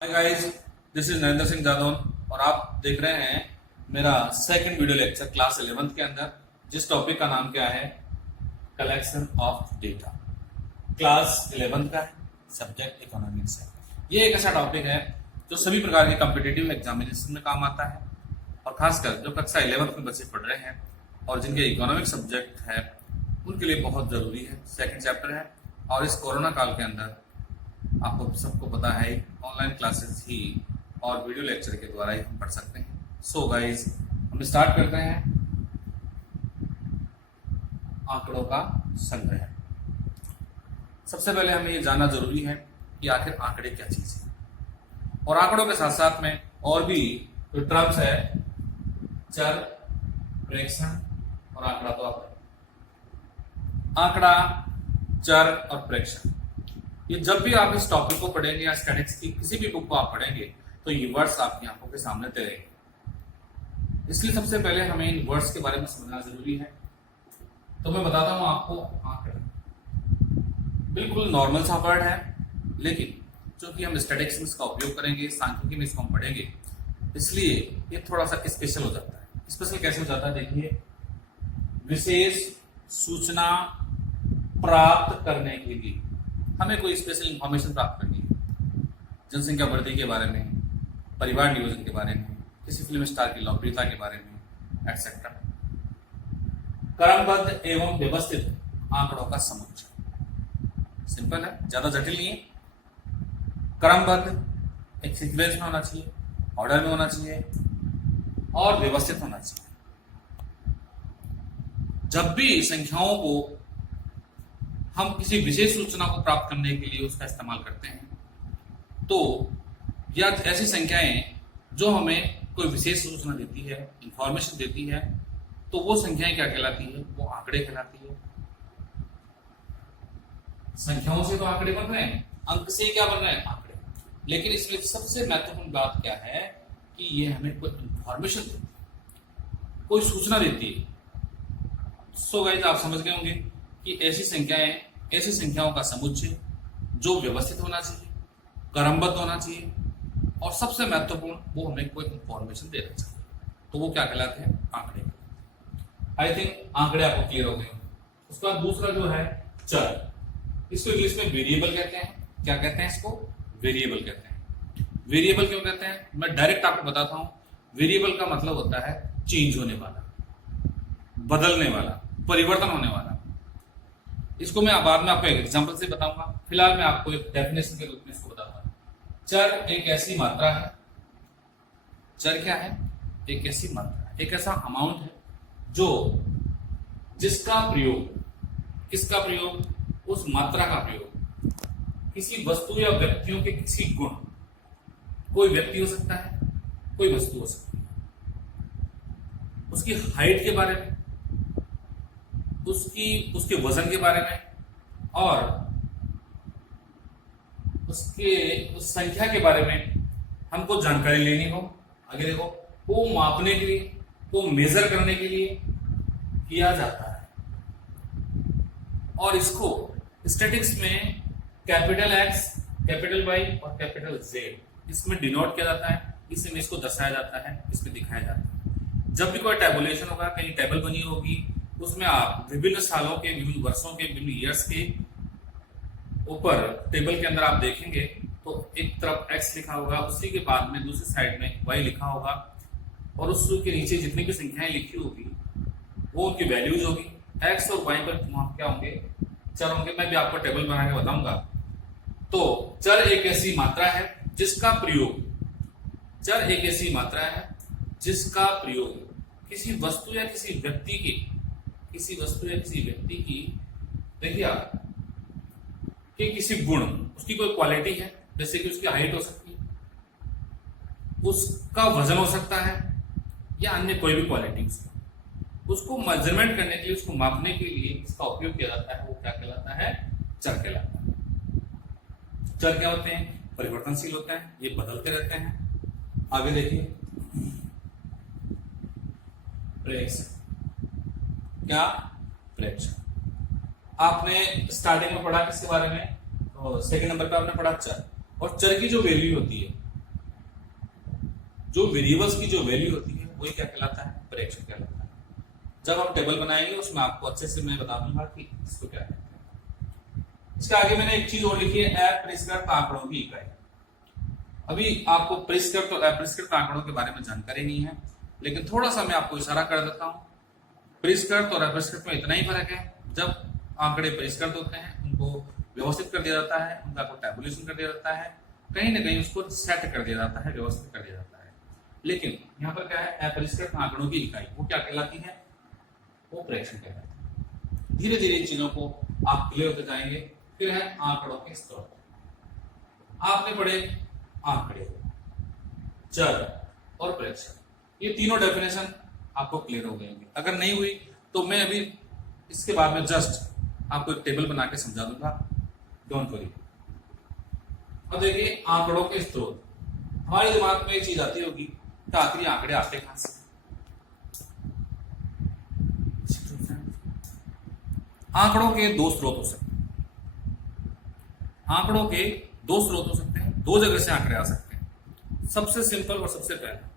Hi guys, this is Narendra Singh Jadaun और आप देख रहे हैं मेरा second video lecture class 11th के अंदर, जिस टॉपिक का नाम क्या है, collection of data. Class 11th का है, सब्जेक्ट इकोनॉमिक्स है। ये एक ऐसा टॉपिक है जो सभी प्रकार के कॉम्पिटिटिव एग्जामिनेशन में काम आता है और खासकर जो कक्षा 11th में बच्चे पढ़ रहे हैं और जिनके इकोनॉमिक सब्जेक्ट है उनके लिए बहुत जरूरी है। सेकंड चैप्टर है और इस कोरोना काल के अंदर आपको सबको पता है ऑनलाइन क्लासेस ही और वीडियो लेक्चर के द्वारा ही हम पढ़ सकते हैं। सो गाइस, हम स्टार्ट करते हैं आंकड़ों का संग्रह। सबसे पहले हमें ये जानना जरूरी है कि आखिर आंकड़े क्या चीज है, और आंकड़ों के साथ साथ में और भी जो टर्म्स है, चर, प्रेक्षण और आंकड़ा। तो आप आंकड़ा, चर और प्रेक्षण, ये जब भी आप इस टॉपिक को पढ़ेंगे या स्टैटिस्टिक्स की किसी भी बुक को आप पढ़ेंगे तो ये वर्ड्स आपकी आंखों के सामने तैरेंगे। इसलिए सबसे पहले हमें इन वर्ड्स के बारे में समझना जरूरी है। तो मैं बताता हूं आपको, आंकड़ा बिल्कुल नॉर्मल सा वर्ड है, लेकिन चूंकि हम स्टैटिस्टिक्स का उपयोग करेंगे, सांख्यिकी में इसको हम पढ़ेंगे, इसलिए ये थोड़ा सा स्पेशल हो जाता है। स्पेशल कैसे हो जाता है, देखिए, विशेष सूचना प्राप्त करने के लिए हमें कोई स्पेशल इंफॉर्मेशन प्राप्त करनी है, जनसंख्या वृद्धि के बारे में, परिवार नियोजन के बारे में, किसी फिल्म स्टार की लोकप्रियता के बारे में, एक्सेट्रा। क्रमबद्ध एवं व्यवस्थित आंकड़ों का समुच्चय। सिंपल है, ज्यादा जटिल नहीं है। क्रमबद्ध, एक सीक्वेंस में होना चाहिए, ऑर्डर में होना चाहिए और व्यवस्थित होना चाहिए। जब भी संख्याओं को हम किसी विशेष सूचना को प्राप्त करने के लिए उसका इस्तेमाल करते हैं, तो या ऐसी संख्याएं जो हमें कोई विशेष सूचना देती है, इंफॉर्मेशन देती है, तो वो संख्याएं क्या कहलाती है, वो आंकड़े कहलाती है। संख्याओं से तो आंकड़े बन रहे हैं, अंक से क्या बन रहे हैं, आंकड़े। लेकिन इसमें सबसे महत्वपूर्ण बात क्या है कि ये हमें कोई इंफॉर्मेशन देती है, कोई सूचना देती है। सो गाइस, आप समझ गए होंगे कि ऐसी संख्याओं का समुच्चय जो व्यवस्थित होना चाहिए, क्रमबद्ध होना चाहिए और सबसे महत्वपूर्ण वो हमें कोई इंफॉर्मेशन देना चाहिए, तो वो क्या कहलाते हैं, आंकड़े। आई थिंक आंकड़े आपको क्लियर हो गए। उसका दूसरा जो है चर, इसको इंग्लिश में वेरिएबल कहते हैं। क्या कहते हैं इसको, वेरिएबल कहते हैं। वेरिएबल क्यों कहते हैं, मैं डायरेक्ट आपको बताता हूं। वेरिएबल का मतलब होता है चेंज होने वाला, बदलने वाला, परिवर्तन होने वाला। इसको मैं बाद में आपको एक एग्जांपल से बताऊंगा। फिलहाल मैं आपको एक डेफिनेशन के रूप में इसको बताता हूं। चर एक ऐसी मात्रा है, चर क्या है, एक ऐसी मात्रा, एक ऐसा अमाउंट है जो जिसका प्रयोग, किसका प्रयोग, उस मात्रा का प्रयोग किसी वस्तु या व्यक्तियों के किसी गुण, कोई व्यक्ति हो सकता है, कोई वस्तु हो सकती है, उसकी हाइट के बारे में, उसके वजन के बारे में और उस संख्या के बारे में हमको जानकारी लेनी हो। आगे देखो, वो मापने के लिए, वो मेजर करने के लिए किया जाता है। और इसको स्टैटिस्टिक्स में कैपिटल एक्स, कैपिटल वाई और कैपिटल जेड इसमें डिनोट किया जाता है, इसमें इसको दर्शाया जाता है, इसमें दिखाया जाता है। जब भी कोई टेबुलेशन होगा, कहीं टेबल बनी होगी, उसमें आप विभिन्न सालों के, विभिन्न वर्षों के, विभिन्न ईयर्स के ऊपर टेबल के अंदर आप देखेंगे तो एक तरफ एक्स लिखा होगा, उसी के बाद में दूसरी साइड में वाई लिखा होगा और उसके नीचे जितनी भी संख्याएं लिखी होगी वो उनकी वैल्यूज होगी। एक्स और वाई पर क्या होंगे, चर होंगे। मैं भी आपको टेबल बना के बताऊंगा। तो चर एक ऐसी मात्रा है जिसका प्रयोग, चर एक ऐसी मात्रा है जिसका प्रयोग किसी वस्तु या किसी व्यक्ति की, किसी वस्तु या किसी व्यक्ति की, देखिए आप, कि किसी गुण, उसकी कोई क्वालिटी है, जैसे कि उसकी हाइट हो सकती है, उसका वजन हो सकता है या अन्य कोई भी क्वालिटी, उसको मेजरमेंट करने के लिए, उसको मापने के लिए इसका उपयोग किया जाता है। वो क्या कहलाता है, चर कहलाता है। चर क्या होते हैं, परिवर्तनशील होते हैं, ये बदलते रहते हैं। आगे देखिए, प्रेक्षण। क्या, प्रेक्षण। आपने स्टार्टिंग में पढ़ा किसके बारे में, तो सेकंड नंबर पे आपने पढ़ा चर। और चर की जो वैल्यू होती है जो वेरिएबल्स की जो वैल्यू होती है वही क्या कहलाता है, प्रेक्षक कहलाता है। जब हम टेबल बनाएंगे उसमें आपको अच्छे से मैं बता दूंगा कि इसको क्या कहते हैं। इसके आगे मैंने एक चीज और लिखी है, अपरिष्कृत आंकड़ों की इकाई। अभी आपको परिष्कृत और अपरिष्कृत आंकड़ों के बारे में जानकारी नहीं है, लेकिन थोड़ा सा मैं आपको इशारा कर देता हूं। परिष्कृत और अपरिष्कृत में इतना ही फर्क है, जब आंकड़े परिष्कृत होते हैं उनको व्यवस्थित कर दिया जाता है, उनका को टैबुलेशन कर दिया जाता है, कहीं ना कहीं उसको सेट कर दिया जाता है, व्यवस्थित कर दिया जाता है। लेकिन यहाँ पर क्या है, अपरिष्कृत आंकड़ों की इकाई वो क्या कहलाती है, वो प्रेक्षण कहलाती है। धीरे धीरे इन चीजों को आप क्लियर होते जाएंगे। फिर है आंकड़ों के स्रोत। आपने पढ़े आंकड़े, चर और प्रेक्षण, ये तीनों डेफिनेशन आपको क्लियर हो गएंगे। अगर नहीं हुई तो मैं अभी इसके बाद में जस्ट आपको एक टेबल बना के समझा दूंगा, डोंट वरी। अब देखिए आंकड़ों के स्रोत, हमारे दिमाग में एक चीज आती होगी कि आखिरी आंकड़े आते कहां से। आंकड़ों के दो स्रोत हो सकते हैं, आंकड़ों के दो स्रोत हो सकते हैं, दो जगह से आंकड़े आ सकते हैं। सबसे सिंपल और सबसे पहला,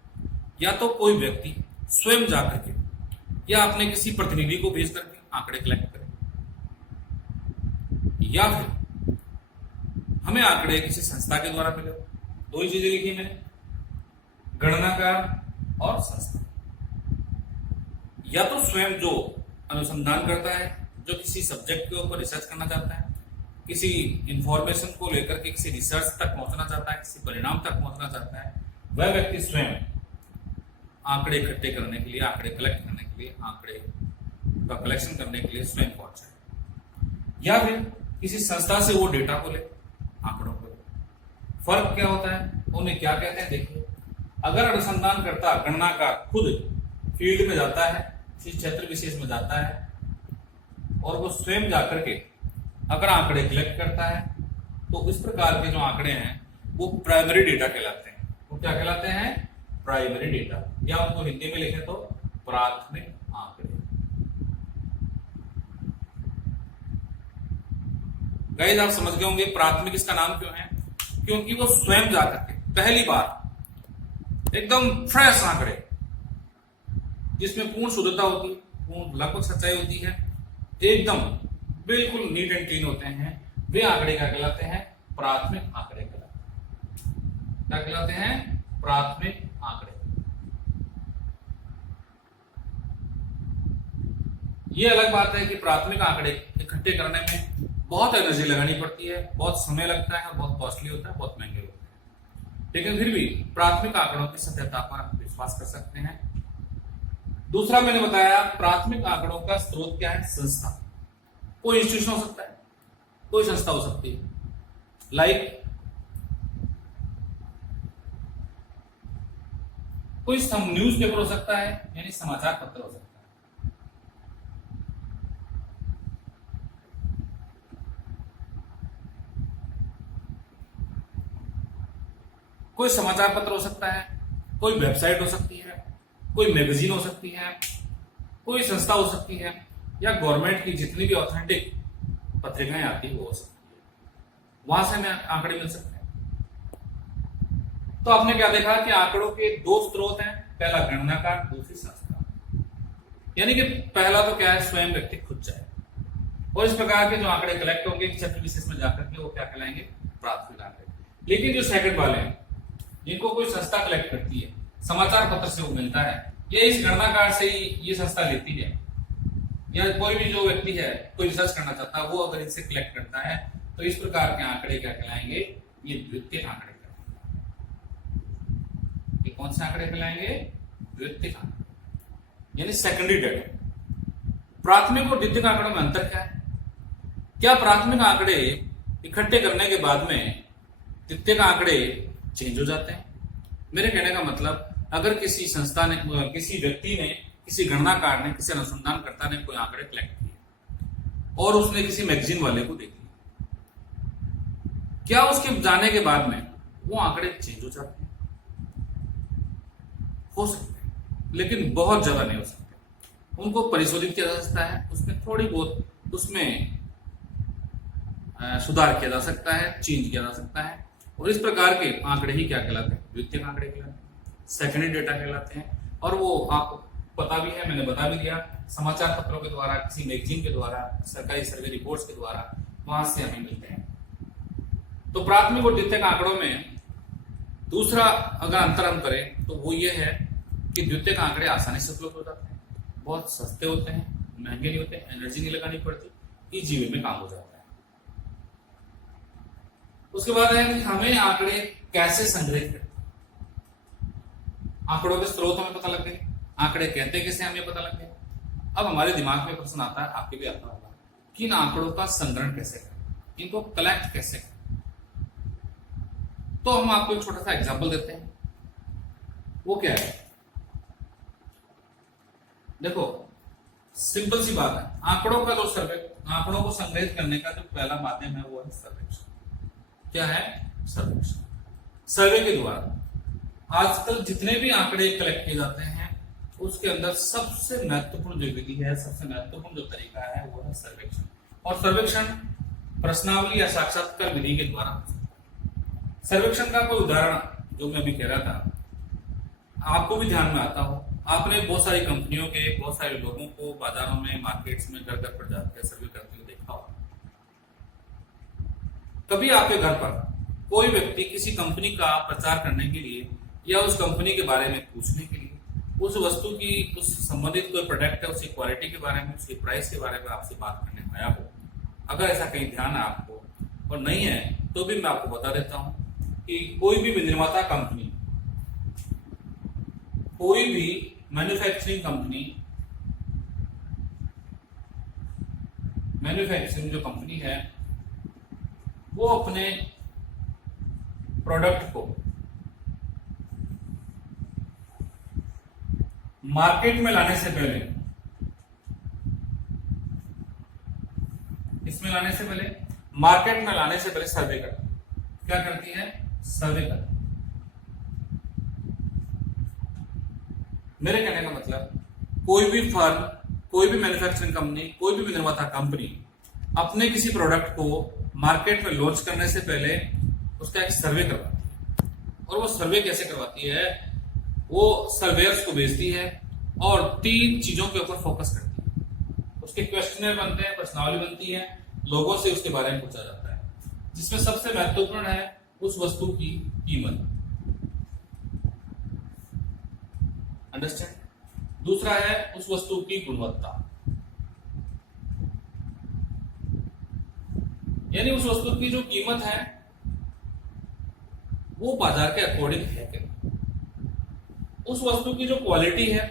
या तो कोई व्यक्ति स्वयं जाकर के या अपने किसी प्रतिनिधि को भेज करके आंकड़े कलेक्ट करें, या फिर हमें आंकड़े किसी संस्था के द्वारा मिले। दो ही चीजें लिखी मैंने, गणनाकार और संस्था। या तो स्वयं जो अनुसंधान करता है, जो किसी सब्जेक्ट के ऊपर रिसर्च करना चाहता है, किसी इंफॉर्मेशन को लेकर के किसी रिसर्च तक पहुंचना चाहता है, किसी परिणाम तक पहुंचना चाहता है, वह व्यक्ति स्वयं आंकड़े इकट्ठे करने के लिए, आंकड़े कलेक्ट करने के लिए, आंकड़े का कलेक्शन करने के लिए स्वयं पहुंचा है, या फिर किसी संस्था से वो डेटा को ले, आंकड़ों को ले। फर्क क्या होता है, उन्हें क्या कहते हैं, देखिए अगर अनुसंधान करता गणनाकार खुद फील्ड में जाता है, किसी क्षेत्र विशेष में जाता है और वो स्वयं जाकर के अगर आंकड़े कलेक्ट करता है, तो इस प्रकार के जो आंकड़े हैं वो प्राइमरी डेटा कहलाते हैं। वो क्या कहलाते हैं, प्राइमरी डेटा, या उनको हिंदी में लिखें तो प्राथमिक आंकड़े। गाइस आप समझ गए होंगे प्राथमिक इसका नाम क्यों है, क्योंकि वो स्वयं जाकर के पहली बार एकदम फ्रेश आंकड़े, जिसमें पूर्ण शुद्धता होती है, पूर्ण लगभग सच्चाई होती है, एकदम बिल्कुल नीट एंड क्लीन होते हैं, वे आंकड़े क्या कहलाते हैं, प्राथमिक आंकड़े कहलाते हैं। क्या कहलाते हैं, प्राथमिक आंकड़े। ये अलग बात है कि प्राथमिक आंकड़े इकट्ठे करने में बहुत एनर्जी लगानी पड़ती है, बहुत समय लगता है, बहुत कॉस्टली होता है, बहुत महंगे होते हैं, लेकिन फिर भी प्राथमिक आंकड़ों की सत्यता पर हम विश्वास कर सकते हैं। दूसरा मैंने बताया प्राथमिक आंकड़ों का स्रोत क्या है, संस्था। कोई इंस्टीट्यूशन हो सकता है, कोई संस्था हो सकती है, लाइक कोई न्यूज पेपर हो सकता है, यानी समाचार पत्र हो सकता है। कोई समाचार पत्र हो सकता है, कोई वेबसाइट हो सकती है, कोई मैगजीन हो सकती है, कोई संस्था हो सकती है, या गवर्नमेंट की जितनी भी ऑथेंटिक पत्रिकाएं आती है वो हो सकती है, वहां से हमें आंकड़े मिल सकते हैं। तो आपने क्या देखा कि आंकड़ों के दो स्रोत हैं, पहला गणनाकार, दूसरी संस्था। यानी कि पहला तो क्या है, स्वयं व्यक्ति खुद जाए, और इस प्रकार के जो आंकड़े कलेक्ट होंगे क्षेत्र विशेष में जाकर के वो क्या कहलाएंगे, प्राथमिक आंकड़े। लेकिन जो सेकंड वाले हैं, जिनको कोई संस्था कलेक्ट करती है, समाचार पत्र से वो मिलता है, या इस गणनाकार से ही ये संस्था लेती है, या कोई भी जो व्यक्ति है कोई रिसर्च करना चाहता है वो अगर इनसे कलेक्ट करता है, तो इस प्रकार के आंकड़े क्या कहलाएंगे, ये द्वितीयक आंकड़े कहलाएंगे। ये कौन से आंकड़े कहलाएंगे, द्वितीयक आंकड़े, यानी सेकेंडरी डेटा। प्राथमिक और द्वितीयक आंकड़ों में अंतर क्या है, क्या प्राथमिक आंकड़े इकट्ठे करने के बाद में द्वितीयक आंकड़े चेंज हो जाते हैं? मेरे कहने का मतलब, अगर किसी संस्था ने, किसी व्यक्ति ने, किसी गणनाकार ने, किसी अनुसंधानकर्ता ने कोई आंकड़े कलेक्ट किए और उसने किसी मैगजीन वाले को दे दिए, क्या उसके जाने के बाद में वो आंकड़े चेंज हो जाते हैं? हो सकते हैं, लेकिन बहुत ज्यादा नहीं हो सकते। उनको परिशोधित किया जा सकता है, उसमें थोड़ी बहुत उसमें सुधार किया जा सकता है, चेंज किया जा सकता है, और इस प्रकार के आंकड़े ही क्या कहलाते हैं, द्वितीयक आंकड़े कहलाते हैं। सेकेंडरी डेटा कहलाते हैं। और वो आपको पता भी है, मैंने बता भी दिया, समाचार पत्रों के द्वारा, किसी मैगजीन के द्वारा, सरकारी सर्वे रिपोर्ट्स के द्वारा वहां से हमें मिलते हैं। तो प्राथमिक और द्वितीयक आंकड़ों में दूसरा अगर अंतर हम करें तो वो ये है कि द्वितीयक आंकड़े आसानी से उपलब्ध हो जाते हैं, बहुत सस्ते होते हैं, महंगे नहीं होते, एनर्जी नहीं लगानी पड़ती, इजी वे में काम हो जाता है। उसके बाद है कि हमें आंकड़े कैसे संग्रहित करते हैं। आंकड़ों के स्रोत हमें पता लग गए, आंकड़े कहते कैसे हमें पता लग गया। अब हमारे दिमाग में प्रश्न आता है, आपके भी आता होगा, कि इन आंकड़ों का संग्रहण कैसे करें, इनको कलेक्ट कैसे करें। तो हम आपको एक छोटा सा एग्जांपल देते हैं। वो क्या है, देखो सिंपल सी बात है, आंकड़ों का जो सर्वे, आंकड़ों को संग्रहित करने का जो पहला माध्यम है वो है सर्वेक्षण। क्या है? सर्वेक्षण। सर्वे के द्वारा आजकल जितने भी आंकड़े कलेक्ट किए जाते हैं उसके अंदर सबसे महत्वपूर्ण जो विधि है, सबसे महत्वपूर्ण जो तरीका है वो है सर्वेक्षण। और सर्वेक्षण प्रश्नावली या साक्षात्कार विधि के द्वारा। सर्वेक्षण का कोई उदाहरण जो मैं अभी कह रहा था, आपको भी ध्यान में आता हो, आपने बहुत सारी कंपनियों के बहुत सारे लोगों को बाजारों में, मार्केट्स में, घर घर पर जाकर सर्वे करते हुए देखा हो। कभी आपके घर पर कोई व्यक्ति किसी कंपनी का प्रचार करने के लिए या उस कंपनी के बारे में पूछने के लिए, उस वस्तु की, उस संबंधित कोई प्रोडक्ट है उसकी क्वालिटी के बारे में, उसकी प्राइस के बारे में आपसे बात करने आया हो? अगर ऐसा कहीं ध्यान है आपको और नहीं है तो भी मैं आपको बता देता हूं कि कोई भी विनिर्माता कंपनी, कोई भी मैन्युफैक्चरिंग कंपनी, मैन्युफैक्चरिंग जो कंपनी है वो अपने प्रोडक्ट को मार्केट में लाने से पहले, इसमें लाने से पहले, मार्केट में लाने से पहले सर्वे करती है। क्या करती है? सर्वे करती है। मेरे कहने का मतलब, कोई भी फर्म, कोई भी मैन्युफैक्चरिंग कंपनी, कोई भी विनिर्माता कंपनी अपने किसी प्रोडक्ट को मार्केट में लॉन्च करने से पहले उसका एक सर्वे करवाती है। और वो सर्वे कैसे करवाती है? वो सर्वेयर्स को भेजती है और 3 चीजों के ऊपर फोकस करती है। उसके क्वेश्चनर बनते हैं, प्रश्नावली बनती है, लोगों से उसके बारे में पूछा जाता है, जिसमें सबसे महत्वपूर्ण है उस वस्तु की कीमत। अंडरस्टैंड? दूसरा है उस वस्तु की गुणवत्ता, यानी उस वस्तु की जो कीमत है वो बाजार के अकॉर्डिंग है कि नहीं, उस वस्तु की जो क्वालिटी है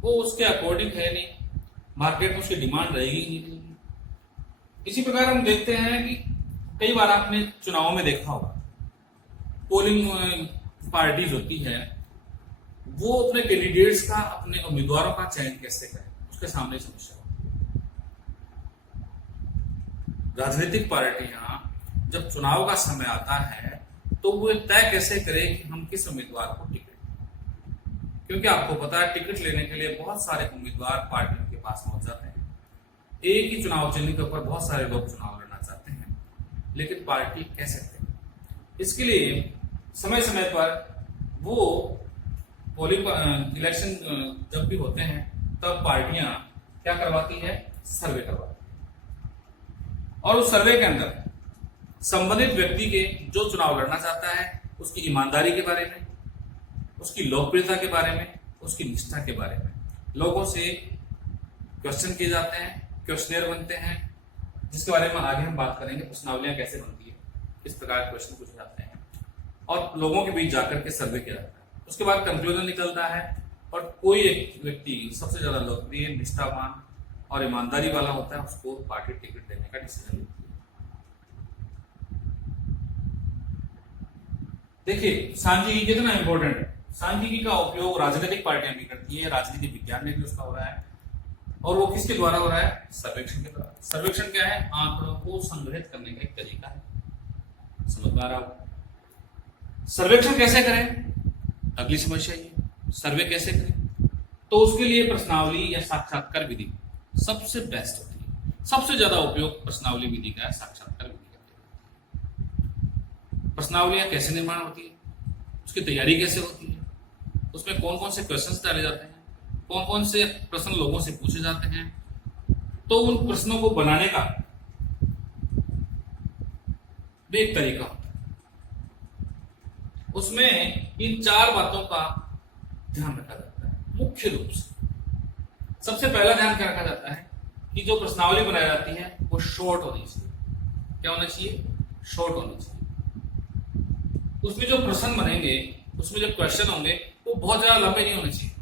वो उसके अकॉर्डिंग है नहीं, मार्केट में उसकी डिमांड रहेगी ही नहीं। इसी प्रकार हम देखते हैं कि कई बार आपने चुनावों में देखा होगा, पोलिंग पार्टीज होती है, वो अपने कैंडिडेट्स का, अपने उम्मीदवारों का चयन कैसे करें, उसके सामने समस्या होती है। राजनीतिक पार्टियां जब चुनाव का समय आता है तो वो तय कैसे करें कि हम किस उम्मीदवार को टिकट, क्योंकि आपको पता है टिकट लेने के लिए बहुत सारे उम्मीदवार पार्टियों के पास पहुंच जाते हैं। एक ही चुनाव चिन्ह के ऊपर बहुत सारे लोग चुनाव लड़ना चाहते हैं, लेकिन पार्टी कैसे करें? इसके लिए समय समय पर वो पोलिंग इलेक्शन जब भी होते हैं तब पार्टियां क्या करवाती है? सर्वे करवाती है। और उस सर्वे के अंदर संबंधित व्यक्ति के, जो चुनाव लड़ना चाहता है, उसकी ईमानदारी के बारे में, उसकी लोकप्रियता के बारे में, उसकी निष्ठा के बारे में लोगों से क्वेश्चन किए जाते हैं, क्वेश्चनर बनते हैं, जिसके बारे में आगे हम बात करेंगे। प्रश्नावलियां कैसे बनती है, किस प्रकार क्वेश्चन पूछे जाते हैं, और लोगों के बीच जाकर के सर्वे किया जाता है। उसके बाद कंक्लूजन निकलता है और कोई एक व्यक्ति सबसे ज्यादा लोकप्रिय, निष्ठावान और ईमानदारी वाला होता है, उसको पार्टी टिकट देने का डिसीजन लेती है। देखिए सांख्यिकी कितना इंपॉर्टेंट है। सांख्यिकी का उपयोग राजनीतिक पार्टियां भी करती है, राजनीति विज्ञान में भी उसका हो रहा है, और वो किसके द्वारा हो रहा है? सर्वेक्षण के द्वारा। सर्वेक्षण क्या है? आंकड़ों को संग्रहित करने का एक तरीका है। समझ में आ रहा हो? सर्वेक्षण कैसे करें? अगली समस्या ये, सर्वे कैसे करें? तो उसके लिए प्रश्नावली या साक्षात्कार विधि सबसे बेस्ट होती है। सबसे ज्यादा उपयोग प्रश्नावली विधि का है, साक्षात्कार विधि का। प्रश्नावलियां कैसे निर्माण होती है, उसकी तैयारी कैसे होती है, उसमें कौन कौन से क्वेश्चंस डाले जाते हैं, कौन कौन से प्रश्न लोगों से पूछे जाते हैं, तो उन प्रश्नों को बनाने का भी एक तरीका होता है। उसमें इन 4 बातों का ध्यान रखा जाता है मुख्य रूप से। सबसे पहला ध्यान क्या रखा जाता है कि जो प्रश्नावली बनाई जाती है वो शॉर्ट होनी चाहिए। क्या होना चाहिए? शॉर्ट होनी चाहिए। उसमें जो प्रश्न बनेंगे, उसमें जो क्वेश्चन होंगे वो बहुत ज्यादा लंबे नहीं होने चाहिए।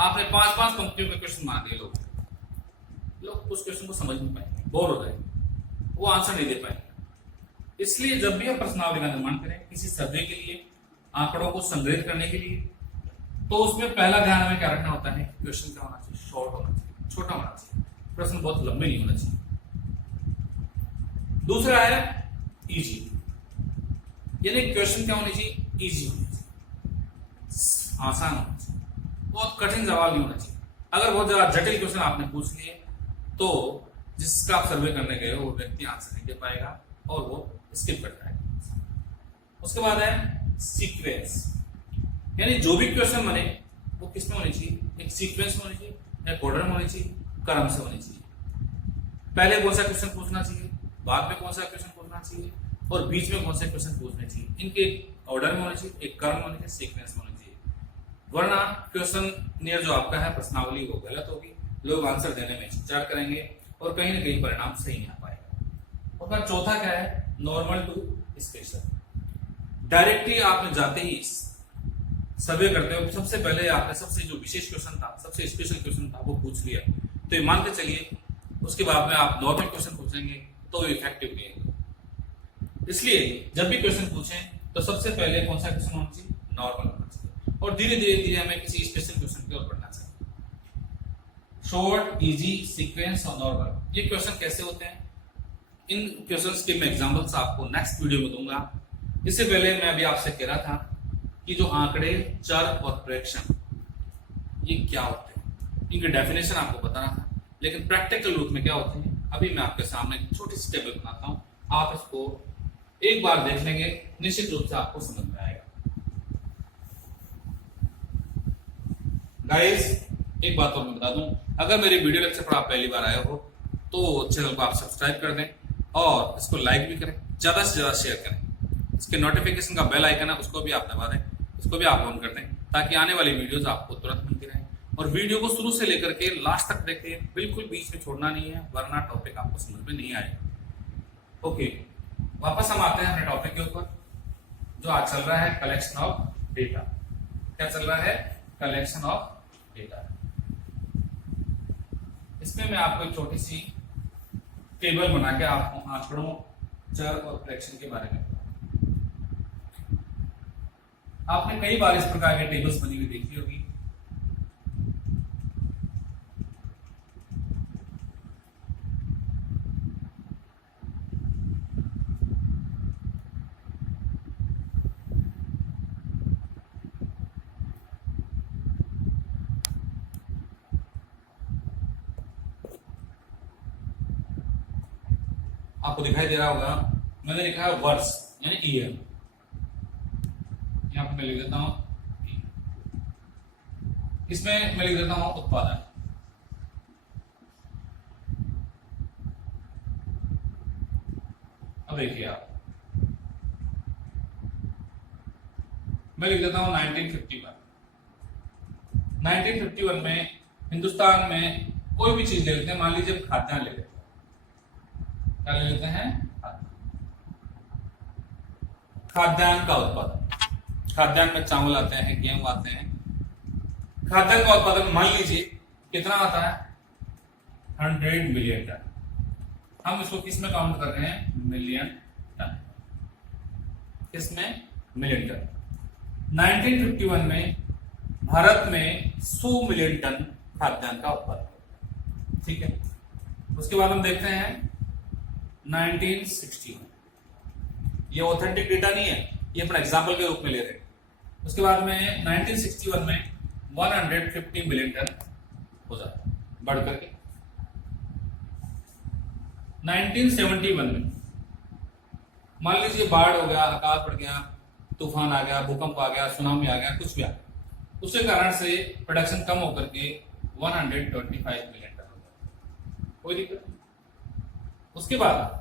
आपने 5-5 कंपनियों के क्वेश्चन बना दिए, लोग उस क्वेश्चन को समझ नहीं पाएंगे, बोर हो जाएंगे, वो आंसर नहीं दे पाएंगे। इसलिए जब भी आप प्रश्नावली का निर्माण करें किसी सर्वे के लिए, आंकड़ों को संग्रहित करने के लिए, तो उसमें पहला ध्यान हमें क्या रखना होता है? क्वेश्चन क्या होना चाहिए? शॉर्ट होना चाहिए, छोटा होना चाहिए, प्रश्न बहुत लंबे नहीं होना चाहिए। दूसरा है इजी, यानी क्वेश्चन क्या होनी चाहिए? इजी होनी चाहिए, आसान होना चाहिए, बहुत कठिन सवाल नहीं होना चाहिए। अगर बहुत ज्यादा जटिल क्वेश्चन आपने पूछ लिए तो जिसका आप सर्वे करने गए हो वो व्यक्ति आंसर नहीं दे पाएगा और वो स्किप कर जाएगा। उसके बाद है सीक्वेंस, यानी जो भी क्वेश्चन बने वो किसमें होनी चाहिए? एक सीक्वेंस में होनी चाहिए, एक ऑर्डर में होनी चाहिए, क्रम से होनी चाहिए। पहले कौन सा क्वेश्चन पूछना चाहिए, बाद में कौन सा क्वेश्चन पूछना चाहिए और बीच में कौन से क्वेश्चन पूछने चाहिए, इनके ऑर्डर में होने चाहिए, एक क्रम में होनी चाहिए, सीक्वेंस में होनी चाहिए। वरना क्वेश्चन नियर जो आपका है प्रश्नावली वो गलत होगी, लोग आंसर देने में हिचकिचाहट करेंगे और कहीं ना कहीं परिणाम सही नहीं आ पाएगा। उसका चौथा क्या है? Normal to special. डायरेक्टली आपने जाते ही सर्वे करते हो, सबसे पहले आपने सबसे जो विशेष क्वेश्चन था, सबसे स्पेशल क्वेश्चन था वो पूछ लिया, तो ये मान के चलिए उसके बाद में आप नॉर्मल क्वेश्चन पूछेंगे तो इफेक्टिव नहीं है। इसलिए जब भी क्वेश्चन पूछें तो सबसे पहले कौन सा क्वेश्चन होना चाहिए? नॉर्मल होना चाहिए, और धीरे धीरे हमें किसी स्पेशल क्वेश्चन की ओर बढ़ना चाहिए। शॉर्ट, इजी, सीक्वेंस और नॉर्मल, ये क्वेश्चन कैसे होते हैं? इन क्वेश्चंस के मैं एग्जांपल्स आपको नेक्स्ट वीडियो में दूंगा। इससे पहले मैं अभी आपसे कह रहा था कि जो आंकड़े, चर और प्रेक्षण ये क्या होते हैं, इनके डेफिनेशन आपको बताना था, लेकिन प्रैक्टिकल रूप में क्या होते हैं अभी मैं आपके सामने एक छोटी सी टेबल बनाता हूं। आप इसको एक बार देख लेंगे, निश्चित रूप से आपको समझ में आएगा। गाइस, एक बात और मैं बता दूं, अगर मेरे वीडियो लेक्चर पर आप पहली बार आए हो तो चैनल को आप सब्सक्राइब कर दें और इसको लाइक भी करें, ज्यादा से ज्यादा शेयर करें। इसके नोटिफिकेशन का बेल आइकन है उसको भी आप दबा दें, इसको भी आप ऑन कर दें, ताकि आने वाली वीडियोस आपको तुरंत मिलती रहें। और वीडियो को शुरू से लेकर के लास्ट तक देखें, बिल्कुल बीच में छोड़ना नहीं है, वरना टॉपिक आपको समझ में नहीं आएगा। ओके, वापस हम आते हैं अपने टॉपिक के ऊपर, जो आज चल रहा है कलेक्शन ऑफ डेटा। क्या चल रहा है? Collection of data. इसमें मैं आपको एक छोटी सी टेबल बना के आपको आंकड़ों, चर और प्रेक्षण के बारे में, आपने कई बार इस प्रकार के टेबल्स बनी हुई देखी होगी। आपको दिखाई दे रहा होगा, मैंने लिखा है वर्ष यानी ईयर, यहां पर मैं लिख देता हूं। इसमें मैं लिख देता हूं उत्पादन। अब देखिए आप, मैं लिख देता हूं 1951। 1951 में हिंदुस्तान में कोई भी चीज ले लेते हैं, मान लीजिए खाद्यान्न ले लेते हैं। क्या ले लेते हैं? खाद्यान्न का उत्पादन। खाद्यान्न में चावल आते हैं, गेहूं आते हैं। खाद्यान्न का उत्पादन मान लीजिए कितना आता है? 100 मिलियन टन। हम इसको किस में काउंट कर रहे हैं? Million ton. किसमें? Million ton. 1951 में भारत में 100 मिलियन टन खाद्यान्न का उत्पादन। ठीक है, उसके बाद हम देखते हैं 1961। ये ऑथेंटिक डेटा नहीं है, ये अपना एग्जाम्पल के रूप में ले रहे हैं। उसके बाद में 1961 में 150 मिलियन टन हो जाता है, बढ़ करके 1971 में मान लीजिए बाढ़ हो गया, अकाल पड़ गया, तूफान आ गया, भूकंप आ गया, सुनामी आ गया, कुछ भी आ गया, उसके कारण से प्रोडक्शन कम होकर के 125 मिलियन टन हो जाता, कोई दिक्कत नहीं। उसके बाद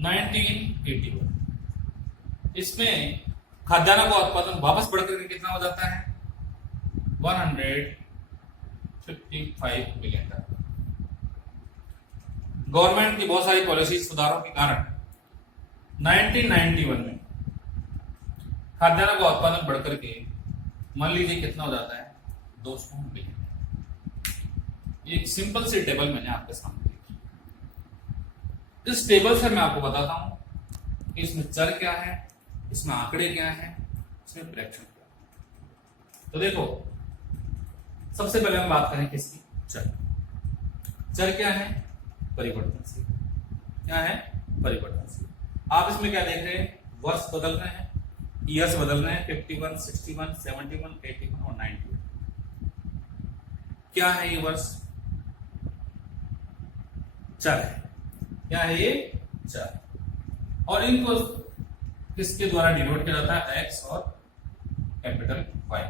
1981 इसमें खाद्यान्न का उत्पादन वापस बढ़कर के कितना हो जाता है 155 मिलियन टन। गवर्नमेंट की बहुत सारी पॉलिसी सुधारों के कारण 1991 में खाद्यान्न का उत्पादन बढ़कर के मान लीजिए कितना हो जाता है 200 मिलियन। एक सिंपल सी टेबल मैंने आपके सामने लिखी। इस टेबल से मैं आपको बताता हूं कि इसमें चर क्या है, इसमें आंकड़े क्या है, इसमें प्रेक्षण क्या है। तो देखो सबसे पहले हम बात करें किसकी, चर। चर क्या है, परिवर्तनशील। क्या है, परिवर्तनशील। आप इसमें क्या देख रहे हैं, वर्ष बदल रहे हैं, ईयर्स बदल रहे हैं, 51, 61, 71, 81 और 91। क्या है ये वर्ष, चर है। क्या है ये, चर। और इनको किसके द्वारा डिनोट किया जाता है, एक्स और कैपिटल वाई।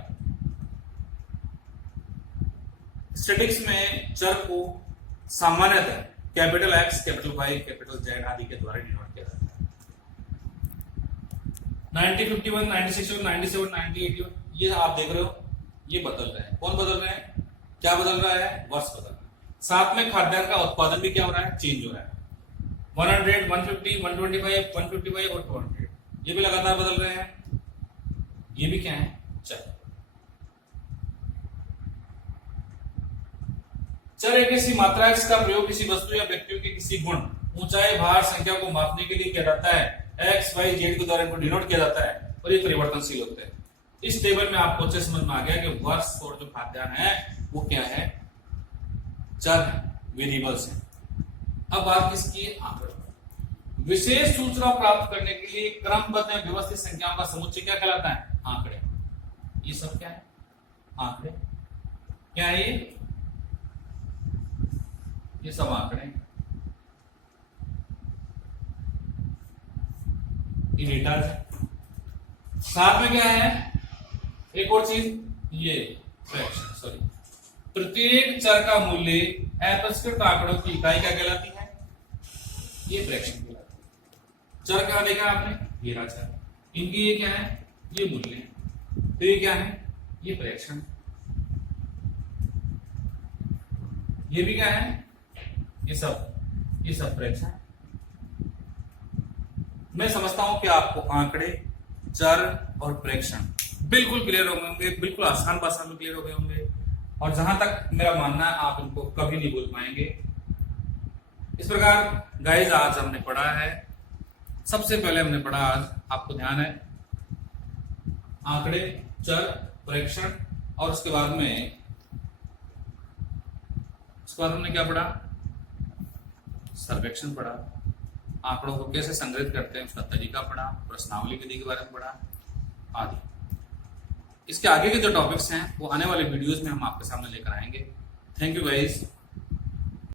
स्टैटिक्स में चर को सामान्यतः capital X, capital Y, capital Z आदि के द्वारा डिनोट किया जाता है। 1951, 1961, 97, 1981 ये आप देख रहे हो, ये बदल रहे हैं। कौन बदल रहे हैं, क्या बदल रहा है, वर्ष बदल रहा है। साथ में खाद्यान्न का उत्पादन भी क्या हो रहा है, चेंज हो रहा है। 100, 150, 125, 155 और 200 ये भी लगातार बदल रहे हैं। ये भी क्या है, चर। चर एक ऐसी मात्रा जिसका प्रयोग किसी वस्तु या व्यक्तियों के किसी गुण, ऊंचाई, भार, संख्या को मापने के लिए किया जाता है। एक्स, वाई, जेड के द्वारा इनको डिनोट किया जाता है और ये परिवर्तनशील होते हैं। इस टेबल में आपको अच्छे समझ में आ गया कि वर्ष और जो खाद्यान्न है वो क्या है, चर है, वेरिएबल्स है। अब बात किसकी है, आंकड़ों। विशेष सूचना प्राप्त करने के लिए क्रमबद्ध एवं व्यवस्थित संख्याओं का समुच्चय क्या कहलाता है, आंकड़े। ये सब क्या है, आंकड़े। क्या है ये सब आंकड़े, ये डेटा है। साथ में क्या है, एक और चीज, ये फ्रैक्शन, सॉरी, प्रत्येक चर का मूल्य अपरिष्कृत आंकड़ों की इकाई क्या कहलाती है, ये फ्रैक्शन कहलाती है। चर क्या देखा आपने, ये रहा चर, इनकी ये क्या है, ये मूल्य है। तो ये क्या है, ये फ्रैक्शन, ये भी क्या है, ये सब फ्रैक्शन। मैं समझता हूं कि आपको आंकड़े, चर और प्रेक्षण बिल्कुल क्लियर हो गए होंगे, बिल्कुल आसान भाषा में क्लियर हो गए होंगे। और जहां तक मेरा मानना है आप इनको कभी नहीं भूल पाएंगे। इस प्रकार गाइस आज हमने पढ़ा है, सबसे पहले हमने पढ़ा आज, आपको ध्यान है, आंकड़े, चर, प्रेक्षण। और उसके बाद हमने क्या पढ़ा, सर्वेक्षण पढ़ा। आंकड़ों को कैसे संग्रहित करते हैं उसका तरीका पढ़ा, प्रश्नावली विधि के बारे में पढ़ा आदि। इसके आगे के जो टॉपिक्स हैं वो आने वाले वीडियोस में हम आपके सामने लेकर आएंगे। Thank you guys.